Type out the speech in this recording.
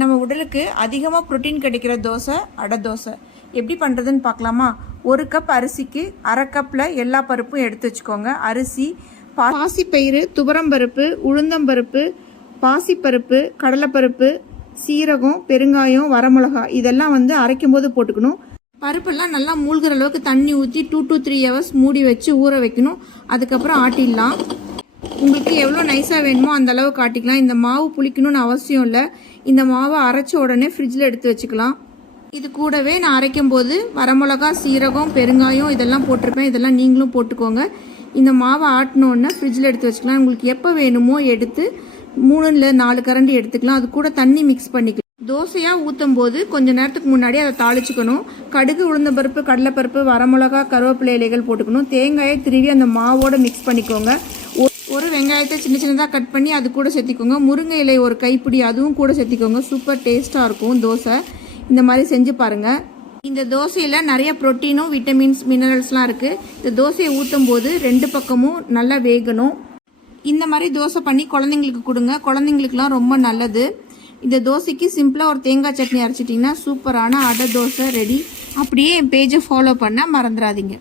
நம்ம உடலுக்கு அதிகமாக புரோட்டீன் கிடைக்கிற தோசை அடை தோசை. எப்படி பண்ணுறதுன்னு பார்க்கலாமா? 1 கப் அரிசிக்கு அரை கப்பில் எல்லா பருப்பும் எடுத்து வச்சுக்கோங்க. அரிசி, பாசிப்பயிறு, துவரம்பருப்பு, உளுந்தம்பருப்பு, பாசிப்பருப்பு, கடலைப்பருப்பு, சீரகம், பெருங்காயம், வரமிளகாய் இதெல்லாம் அரைக்கும் போது போட்டுக்கணும். பருப்பெல்லாம் நல்லா மூழ்கிற அளவுக்கு தண்ணி ஊற்றி 2 to 3 hours மூடி வச்சு ஊற வைக்கணும். அதுக்கப்புறம் ஆட்டிடலாம். உங்களுக்கு எவ்வளோ நைஸாக வேணுமோ அந்த அளவுக்கு ஆட்டிக்கலாம். இந்த மாவு புளிக்கணும்னு அவசியம் இல்லை. இந்த மாவை அரைச்ச உடனே ஃப்ரிட்ஜில் எடுத்து வச்சுக்கலாம். இது கூடவே நான் அரைக்கும் போது வரமிளகா, சீரகம், பெருங்காயம் இதெல்லாம் போட்டிருப்பேன். இதெல்லாம் நீங்களும் போட்டுக்கோங்க. இந்த மாவை ஆட்டினோடனே ஃப்ரிட்ஜில் எடுத்து வச்சுக்கலாம். உங்களுக்கு எப்போ வேணுமோ எடுத்து 3 இல்லை 4 கரண்டி எடுத்துக்கலாம். அது கூட தண்ணி மிக்ஸ் பண்ணிக்கலாம். தோசையாக ஊற்றும் போது கொஞ்சம் நேரத்துக்கு முன்னாடி அதை தாளிச்சுக்கணும். கடுகு, உளுந்தம்பருப்பு, கடலைப்பருப்பு, வரமிளகா, கருவேப்பிலை இலைகள் போட்டுக்கணும். தேங்காயை திருவி அந்த மாவோடு மிக்ஸ் பண்ணிக்கோங்க. ஒரு வெங்காயத்தை சின்ன சின்னதாக கட் பண்ணி அது கூட சேர்த்திக்கோங்க. முருங்கை இலை ஒரு கைப்பிடி அதுவும் கூட சேர்த்திக்கோங்க. சூப்பர் டேஸ்ட்டாக இருக்கும் தோசை. இந்த மாதிரி செஞ்சு பாருங்கள். இந்த தோசையில் நிறைய ப்ரோட்டீனும் விட்டமின்ஸ் மினரல்ஸ்லாம் இருக்குது. இந்த தோசையை ஊற்றும் போது 2 பக்கமும் நல்லா வேகணும். இந்த மாதிரி தோசை பண்ணி குழந்தைங்களுக்கு கொடுங்க. குழந்தைங்களுக்குலாம் ரொம்ப நல்லது. இந்த தோசைக்கு சிம்பிளாக ஒரு தேங்காய் சட்னி அரைச்சிட்டிங்கன்னா சூப்பரான அடை தோசை ரெடி. அப்படியே என் பேஜை ஃபாலோ பண்ண மறந்துடாதீங்க.